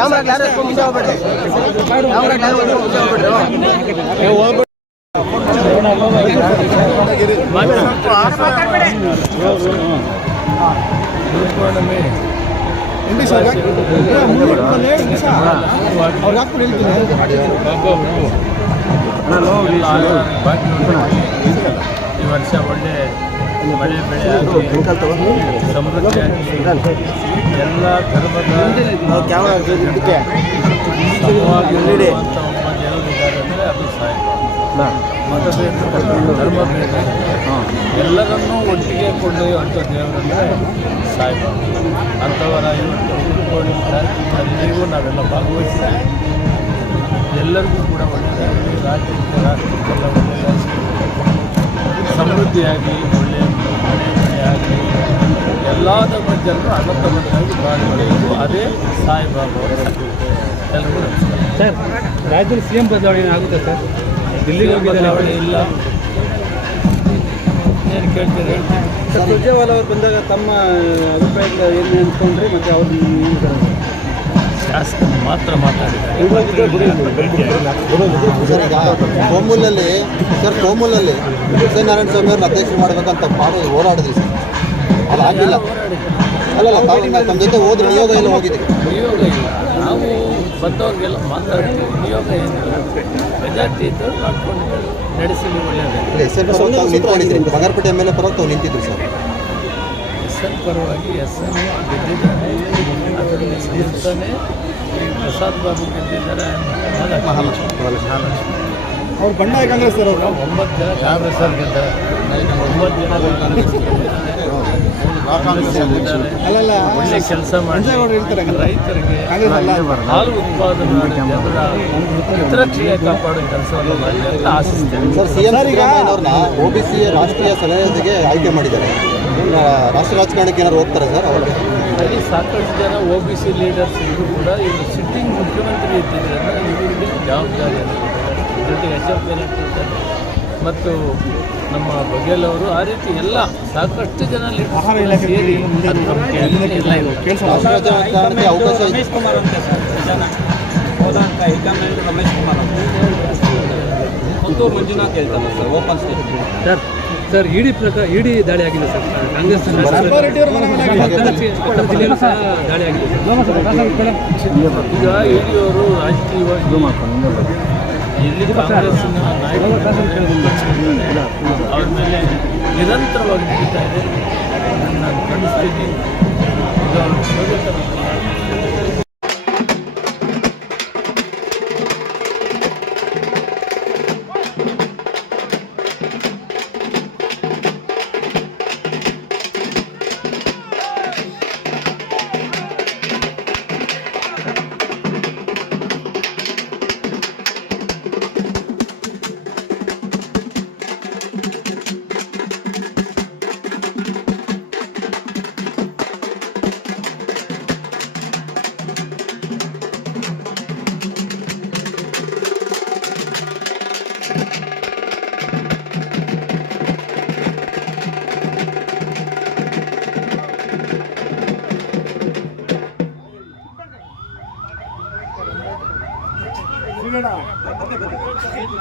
ಹೇಳ್ತೀನಿ ಈ ವರ್ಷ ಒಳ್ಳೆ ಮಳೆ ಎಲ್ಲ ಧರ್ಮದ ಅಂದರೆ ಅದು ಧರ್ಮ ಎಲ್ಲರನ್ನೂ ಒಟ್ಟಿಗೆ ಕೊಂಡೊಯ್ಯುವಂಥ ದೇವರಂದರೆ ಸಾಯಿಬಾಬಾ. ಅಂಥವರ ಇವತ್ತು ನೀವು ನಾವೆಲ್ಲ ಭಾಗವಹಿಸಿದ್ದೀವಿ ಎಲ್ಲರಿಗೂ ಕೂಡ ಒಳ್ಳೆಯದಾಗಲಿ ರಾಜ್ಯ ರಾಷ್ಟ್ರ ಸಮೃದ್ಧಿಯಾಗಿ ಒಳ್ಳೆಯ ಮನೆಯಾಗಿ ಎಲ್ಲ ಧರ್ಮದ ಜನರು ಅನಂತಮಂತರಾಗಿ ಬಾಳುವಳಿಗೂ ಅದೇ ಸಾಯಿಬಾಬಾ ಅವರ ಎಲ್ಲರಿಗೂ ಸರ್ ರಾಜ್ಯದಲ್ಲಿ ಸಿ ಎಂ ಬದಲಾವಣೆ ಆಗುತ್ತೆ ಸರ್? ದಿಲ್ಲಿಗೆ ಬದಲಾವಣೆ ಇಲ್ಲ. ಏನು ಕೇಳ್ತೀರಿ ಹೇಳ್ತೀನಿ ಸರ್ ಸುರ್ಜೇವಾಲ ಅವರು ಬಂದಾಗ ತಮ್ಮ ಅಭಿಪ್ರಾಯದಿಂದ ಏನು ಅನ್ಕೊಂಡ್ರಿ ಮತ್ತು ಅವ್ರು ಶಾಸಕರು ಮಾತ್ರ ಸರ್ ಈಗ ಕೋಮೂಲಲ್ಲಿ ಸರ್ ಕೋಮೂಲಲ್ಲಿ ಸತ್ಯನಾರಾಯಣ ಸ್ವಾಮಿ ಅವ್ರನ್ನ ಅಧ್ಯಕ್ಷ ಮಾಡ್ಬೇಕಂತ ಮಾಡಿ ಹೋರಾಡಿದ್ರಿ ಸರ್. ಅಲ್ಲ ಆಗಿಲ್ಲ ಅಲ್ಲಲ್ಲ ನಮ್ಮ ಜೊತೆ ಹೋದ್ರೆ ನಿಯೋಗ ಎಲ್ಲ ಹೋಗಿದೆ. ನಿಯೋಗ ಇಲ್ಲ. ನಾವು ಬಂದವ್ರಿಗೆಲ್ಲ ಮಾತಾಡ್ತೀವಿ. ನಿಯೋಗ ಏನಿಲ್ಲ. ಮೆಜಾರಿಟಿ ಇದ್ದರು ಮಾಡ್ಕೊಂಡು ನಡೆಸಲಿ ಒಳ್ಳೆಯದೇ ಬಂಗಾರಪೇಟೆ ಎಂ ಎಲ್ ಎ ಪರವಾಗಿ ತಾವು ನಿಂತಿದ್ರಿ ಸರ್. ಎಸ್ ಎನ್ ಪರವಾಗಿ ಎಸ್ ಎನ್ ಗೆದ್ದಿದ್ದಾರೆ. ಅದರಲ್ಲಿ ಸೇರ್ತಾನೆ ಈ ಪ್ರಸಾದ್ ಬಾಬು ಗೆದ್ದಿದ್ದಾರೆ ಮಹಾಲಕ್ಷ್ಮಿ. ಅವ್ರು ಬಂಡಾಯ ಕಾಂಗ್ರೆಸ್ ಸರ್ ಅವರು. ಒಂಬತ್ತು ಜನ ಕಾಂಗ್ರೆಸ್ ಅವ್ರು ಗೆದ್ದಾರೆ ಒಂಬತ್ತು ಜನ ಕಾಂಗ್ರೆಸ್ ಕಾಂಗ್ರೆಸ್. ಅಲ್ಲಲ್ಲ ಒಳ್ಳೆ ಕೆಲಸ ಮಾಡಿ ಸಂಜಯಗೌಡರು ಹೇಳ್ತಾರೆ ಹಂಗಂದ್ರೆ. ರೈತರಿಗೆ ಕಾಂಗ್ರೆಸ್ ಅಲ್ಲ ಹಾಲು ಉತ್ಪಾದನೆ ಮಾಡಿ ಜನರ ಹಿತರಕ್ಷಣೆ ಕಾಪಾಡೋ ಕೆಲಸವನ್ನು ಮಾಡಲಿ ಅಂತ ಆಶಿಸ್ತೇನೆ. ಸರ್ ಸಿ ಎಂ ಸಿದ್ದರಾಮಯ್ಯನವ್ರನ್ನ ಒ ಬಿ ಸಿ ರಾಷ್ಟ್ರೀಯ ಸಲಹೆಗೆ ಆಯ್ಕೆ ಮಾಡಿದ್ದಾರೆ. ರಾಷ್ಟ್ರ ರಾಜಕಾರಣಕ್ಕೆ ಏನಾದ್ರು ಹೋಗ್ತಾರೆ ಸರ್ ಅವರಿಗೆ? ಅಲ್ಲಿ ಸಾಕಷ್ಟು ಜನ ಒ ಬಿ ಸಿ ಲೀಡರ್ಸ್ ಇದ್ರು ಕೂಡ ಇವರು ಸಿಟ್ಟಿಂಗ್ ಮುಖ್ಯಮಂತ್ರಿ ಇದ್ದಿದ್ದರಿಂದ ಇವರಿಗೆ ಜವಾಬ್ದಾರಿ. ಜೊತೆಗೆ ಗೆಹ್ಲೋಟ್ ಇರ್ತಾರೆ ಮತ್ತು ನಮ್ಮ ಬಗೆಲ್ ಅವರು ಆ ರೀತಿ ಎಲ್ಲ ಸಾಕಷ್ಟು ಜನ ಆಹಾರ ಕುಮಾರ್ ಅಂತ ಜನ ರಮೇಶ್ ಕುಮಾರ್ ಅಂತ ಪುತ್ತೂರು ಮಂಜುನಾಥ್ ಹೇಳ್ತಾರೆ sir open sir sir ED ಪ್ರಕಾರ ಇಡಿ ದಾಳಿ ಆಗಿದೆ ಸರ್. ಕಾಂಗ್ರೆಸ್ ಜಿಲ್ಲೆಯಲ್ಲೂ ಸಹ ದಾಳಿ ಆಗಿದೆ ಈಗ ಇಡಿಯವರು ರಾಜಕೀಯವಾಗಿ ಇಲ್ಲಿ ಕಾಂಗ್ರೆಸ್ಸಿನ ನಾಯಕರು ಅವ್ರ ಮೇಲೆ ನಿರಂತರವಾಗಿ ನಡೀತಾ ಇದೆ. ನಾನು ಖಂಡಿಸ್ತೀನಿ ಇದು ಅವ್ರ ಷಡ್ಯಂತ್ರ.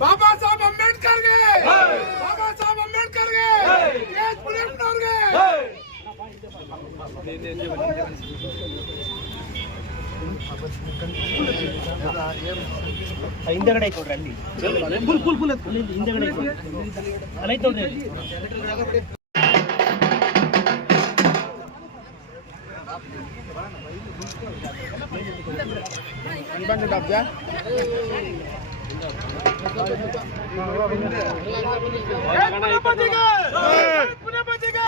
ಬಾಬಾ ಸಾಹೇಬ್ ಅಂಬೇಡ್ಕರ್ಗೆ ಬಾಬಾ ಹಿಂದೆಗಡೆ ಕೊಡ್ರಿ ಅಲ್ಲಿ ಫುಲ್ ಫುಲ್ ಫುಲ್ ಹಿಂದೆಗಡೆ ಅಲ್ಲೈತವ್ರಿ ಪುಲಿಯಪ್ಪನಿಗೆ! ಪುಲಿಯಪ್ಪನಿಗೆ!